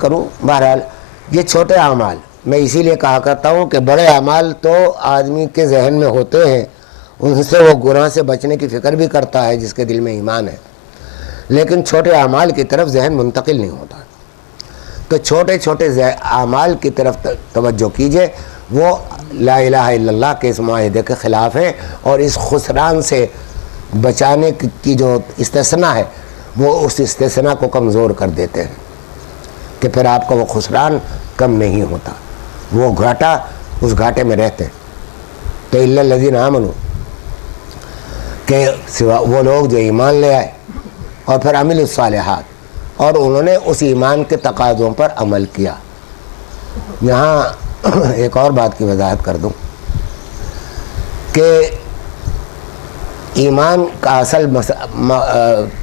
کروں. بہرحال یہ چھوٹے اعمال میں اسی لیے کہا کرتا ہوں کہ بڑے اعمال تو آدمی کے ذہن میں ہوتے ہیں، ان سے وہ گناہ سے بچنے کی فکر بھی کرتا ہے جس کے دل میں ایمان ہے، لیکن چھوٹے اعمال کی طرف ذہن منتقل نہیں ہوتا. تو چھوٹے چھوٹے اعمال کی طرف توجہ کیجئے، وہ لا الہ الا اللہ کے اس معاہدے کے خلاف ہے، اور اس خسران سے بچانے کی جو استثناء ہے وہ اس استثناء کو کمزور کر دیتے ہیں کہ پھر آپ کا وہ خسران کم نہیں ہوتا، وہ گھاٹا اس گھاٹے میں رہتے ہیں. تو الا الذین آمنوا کہ سوا وہ لوگ جو ایمان لے آئے اور پھر عملوا الصالحات اور انہوں نے اس ایمان کے تقاضوں پر عمل کیا. یہاں ایک اور بات کی وضاحت کر دوں کہ ایمان کا اصل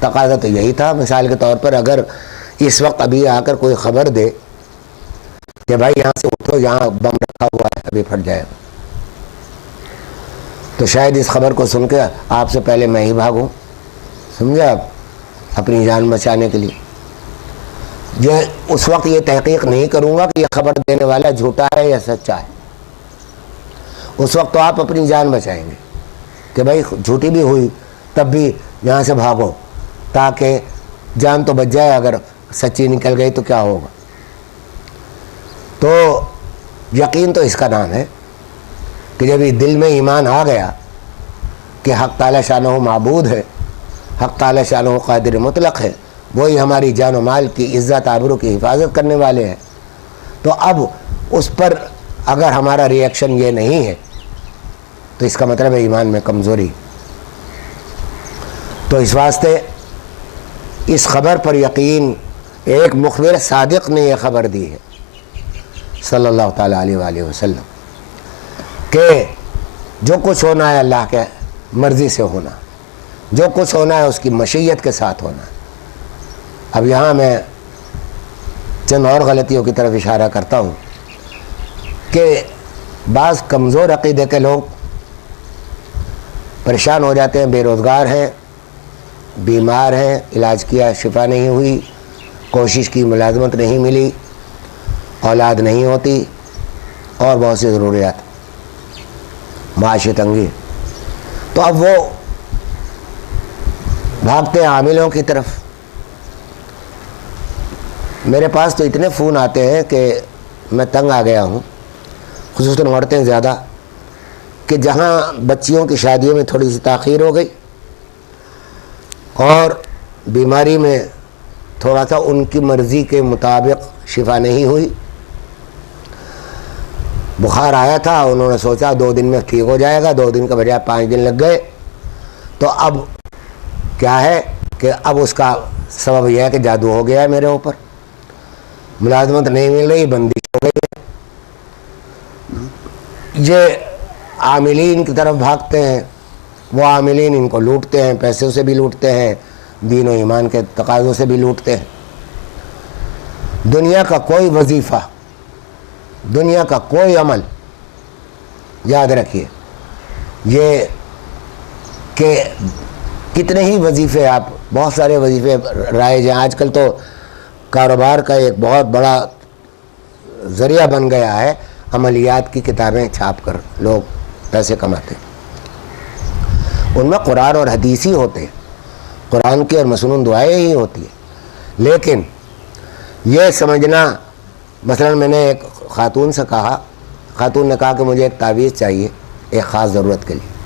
تقاضا تو یہی تھا. مثال کے طور پر اگر اس وقت ابھی آ کر کوئی خبر دے کہ بھائی یہاں سے اٹھو، یہاں بم رکھا ہوا ہے، ابھی پھٹ جائے گا، تو شاید اس خبر کو سن کے آپ سے پہلے میں ہی بھاگوں، سمجھے آپ، اپنی جان بچانے کے لیے. اس وقت یہ تحقیق نہیں کروں گا کہ یہ خبر دینے والا جھوٹا ہے یا سچا ہے. اس وقت تو آپ اپنی جان بچائیں گے کہ بھائی جھوٹی بھی ہوئی تب بھی یہاں سے بھاگو تاکہ جان تو بچ جائے، اگر سچی نکل گئی تو کیا ہوگا. تو یقین تو اس کا نام ہے کہ جب یہ دل میں ایمان آ گیا کہ حق تعالی شانہ معبود ہے، حق تعالی شانہ قادر مطلق ہے، وہی ہماری جان و مال کی عزت آبرو کی حفاظت کرنے والے ہیں، تو اب اس پر اگر ہمارا ری ایکشن یہ نہیں ہے تو اس کا مطلب ہے ایمان میں کمزوری. تو اس واسطے اس خبر پر یقین، ایک مخبر صادق نے یہ خبر دی ہے صلی اللہ تعالیٰ علیہ وآلہ وسلم کہ جو کچھ ہونا ہے اللہ کے مرضی سے ہونا، جو کچھ ہونا ہے اس کی مشیت کے ساتھ ہونا. اب یہاں میں چند اور غلطیوں کی طرف اشارہ کرتا ہوں کہ بعض کمزور عقیدے کے لوگ پریشان ہو جاتے ہیں، بے روزگار ہیں، بیمار ہیں، علاج کیا شفا نہیں ہوئی، کوشش کی ملازمت نہیں ملی، اولاد نہیں ہوتی، اور بہت سی ضروریات، معاشی تنگی. تو اب وہ بھاگتے ہیں عاملوں کی طرف. میرے پاس تو اتنے فون آتے ہیں کہ میں تنگ آ گیا ہوں، خصوصاً عورتیں زیادہ، کہ جہاں بچیوں کی شادیوں میں تھوڑی سی تاخیر ہو گئی اور بیماری میں تھوڑا سا ان کی مرضی کے مطابق شفا نہیں ہوئی، بخار آیا تھا، انہوں نے سوچا 2 دن میں ٹھیک ہو جائے گا، 2 دن کا بجائے 5 دن لگ گئے. تو اب کیا ہے کہ اب اس کا سبب یہ ہے کہ جادو ہو گیا ہے میرے اوپر، ملازمت نہیں مل رہی، بندش ہو گئی ہے. یہ عاملین کی طرف بھاگتے ہیں، وہ عاملین ان کو لوٹتے ہیں، پیسوں سے بھی لوٹتے ہیں، دین و ایمان کے تقاضوں سے بھی لوٹتے ہیں. دنیا کا کوئی وظیفہ، دنیا کا کوئی عمل، یاد رکھیے یہ کہ کتنے ہی وظیفے، آپ بہت سارے وظیفے رائج ہیں. آج کل تو کاروبار کا ایک بہت بڑا ذریعہ بن گیا ہے، عملیات کی کتابیں چھاپ کر لوگ پیسے کماتے ہیں. ان میں قرآن اور حدیث ہی ہوتے ہیں، قرآن کی اور مسنون دعائیں ہی ہوتی ہیں. لیکن یہ سمجھنا، مثلا میں نے ایک خاتون سے کہا، خاتون نے کہا کہ مجھے ایک تعویذ چاہیے ایک خاص ضرورت کے لیے.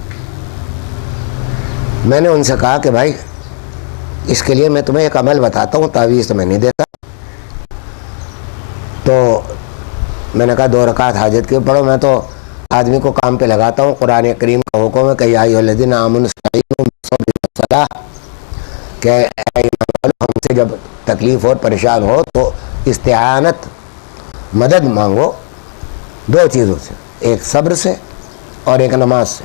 میں نے ان سے کہا کہ بھائی اس کے لیے میں تمہیں ایک عمل بتاتا ہوں، تعویذ تو میں نہیں دیتا. تو میں نے کہا 2 رکعت حاجت کی پڑھو. میں تو آدمی کو کام پہ لگاتا ہوں، قرآن کریم کا حکم ہے کہ یا ایھا الذین آمنوا استعینوا بالصبر والصلاۃ، کہ اے ایمان والو ہم سے جب تکلیف اور پریشان ہو تو استعانت، مدد مانگو 2 چیزوں سے، ایک صبر سے اور ایک نماز سے.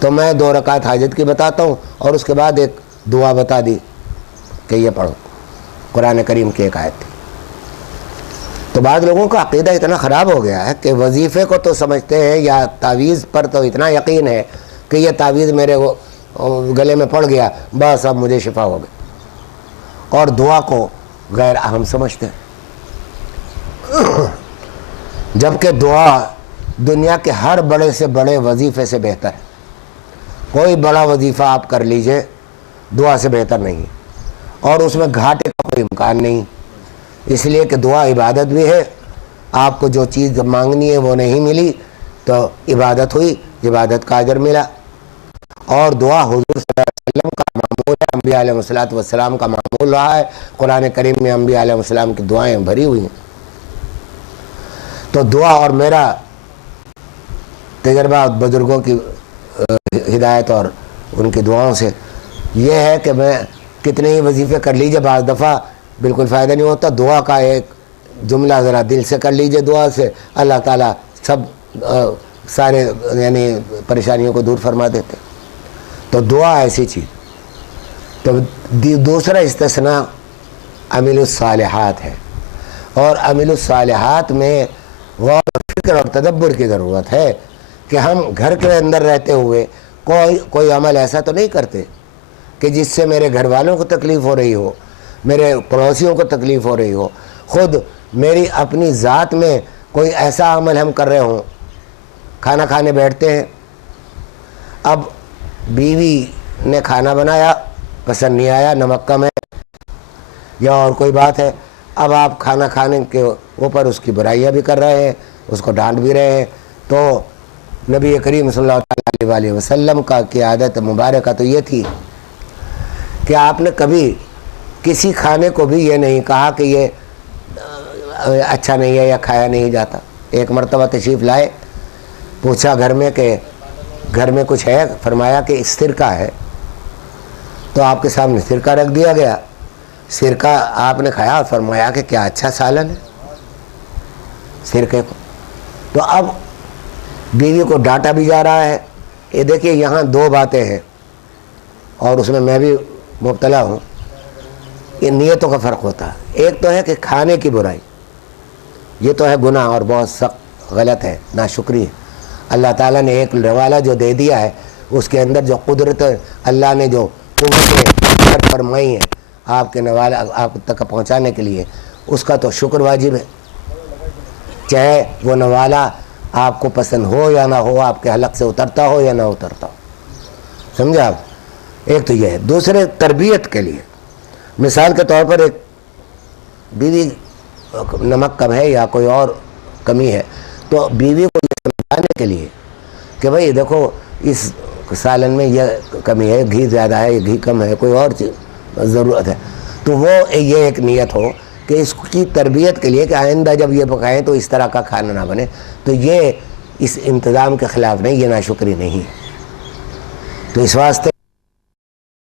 تو میں 2 رکعت حاجت کی بتاتا ہوں اور اس کے بعد ایک دعا بتا دی کہ یہ پڑھو، قرآن کریم کی ایک آیت تھی. تو بعض لوگوں کا عقیدہ اتنا خراب ہو گیا ہے کہ وظیفے کو تو سمجھتے ہیں، یا تعویذ پر تو اتنا یقین ہے کہ یہ تعویذ میرے گلے میں پڑ گیا بس اب مجھے شفا ہو گئی، اور دعا کو غیر اہم سمجھتے ہیں. جبکہ دعا دنیا کے ہر بڑے سے بڑے وظیفے سے بہتر ہے. کوئی بڑا وظیفہ آپ کر لیجئے دعا سے بہتر نہیں ہے، اور اس میں گھاٹے کا کوئی امکان نہیں، اس لیے کہ دعا عبادت بھی ہے. آپ کو جو چیز مانگنی ہے وہ نہیں ملی تو عبادت ہوئی، عبادت کا اجر ملا. اور دعا حضور صلی اللہ علیہ وسلم کا معمول ہے، انبیاء علیہ السلام کا معمول رہا ہے. قرآن کریم میں انبیاء علیہ السلام کی دعائیں بھری ہوئی ہیں. تو دعا، اور میرا تجربہ بزرگوں کی ہدایت اور ان کی دعاؤں سے یہ ہے کہ میں کتنے ہی وظیفے کر لیجئے، بعض دفعہ بالکل فائدہ نہیں ہوتا. دعا کا ایک جملہ ذرا دل سے کر لیجئے، دعا سے اللہ تعالیٰ سب سارے یعنی پریشانیوں کو دور فرما دیتے. تو دعا ایسی چیز. تو دوسرا استثناء عمل الصالحات ہے، اور عمل الصالحات میں غور و فکر اور تدبر کی ضرورت ہے کہ ہم گھر کے اندر رہتے ہوئے کوئی عمل ایسا تو نہیں کرتے کہ جس سے میرے گھر والوں کو تکلیف ہو رہی ہو، میرے پڑوسیوں کو تکلیف ہو رہی ہو، خود میری اپنی ذات میں کوئی ایسا عمل ہم کر رہے ہوں. کھانا کھانے بیٹھتے ہیں، اب بیوی نے کھانا بنایا، پسند نہیں آیا، نمک کم ہے یا اور کوئی بات ہے، اب آپ کھانا کھانے کے اوپر اس کی برائیاں بھی کر رہے ہیں، اس کو ڈانٹ بھی رہے ہیں. تو نبی کریم صلی اللہ علیہ وسلم کی عادت مبارکہ تو یہ تھی کہ آپ نے کبھی کسی کھانے کو بھی یہ نہیں کہا کہ یہ اچھا نہیں ہے یا کھایا نہیں جاتا. ایک مرتبہ تشریف لائے، پوچھا گھر میں کہ گھر میں کچھ ہے، فرمایا کہ سرکہ ہے. تو آپ کے سامنے سرکہ رکھ دیا گیا. سرکہ آپ نے کھایا اور فرمایا کہ کیا اچھا سالن ہے سرکے کو. تو اب بیوی کو ڈانٹا بھی جا رہا ہے. یہ دیکھیے یہاں دو باتیں ہیں اور اس میں بھی مبتلا ہوں. یہ نیتوں کا فرق ہوتا ہے. ایک تو ہے کہ کھانے کی برائی، یہ تو ہے گناہ اور بہت سخت غلط ہے، ناشکری ہے. اللہ تعالیٰ نے ایک نوالہ جو دے دیا ہے، اس کے اندر جو قدرت اللہ نے جو قوتیں فرمائی ہیں آپ کے نوالہ آپ تک پہنچانے کے لیے، اس کا تو شکر واجب ہے. چاہے وہ نوالہ آپ کو پسند ہو یا نہ ہو، آپ کے حلق سے اترتا ہو یا نہ اترتا ہو. سمجھا آپ؟ ایک تو یہ ہے. دوسرے تربیت کے لیے، مثال کے طور پر ایک بیوی نمک کم ہے یا کوئی اور کمی ہے، تو بیوی کو یہ سمجھانے کے لیے کہ بھئی دیکھو اس سالن میں یہ کمی ہے، گھی زیادہ ہے، گھی کم ہے، کوئی اور چیز ضرورت ہے، تو وہ یہ ایک نیت ہو کہ اس کی تربیت کے لیے کہ آئندہ جب یہ پکائیں تو اس طرح کا کھانا نہ بنے. تو یہ اس انتظام کے خلاف نہیں، یہ ناشکری نہیں. تو اس واسطے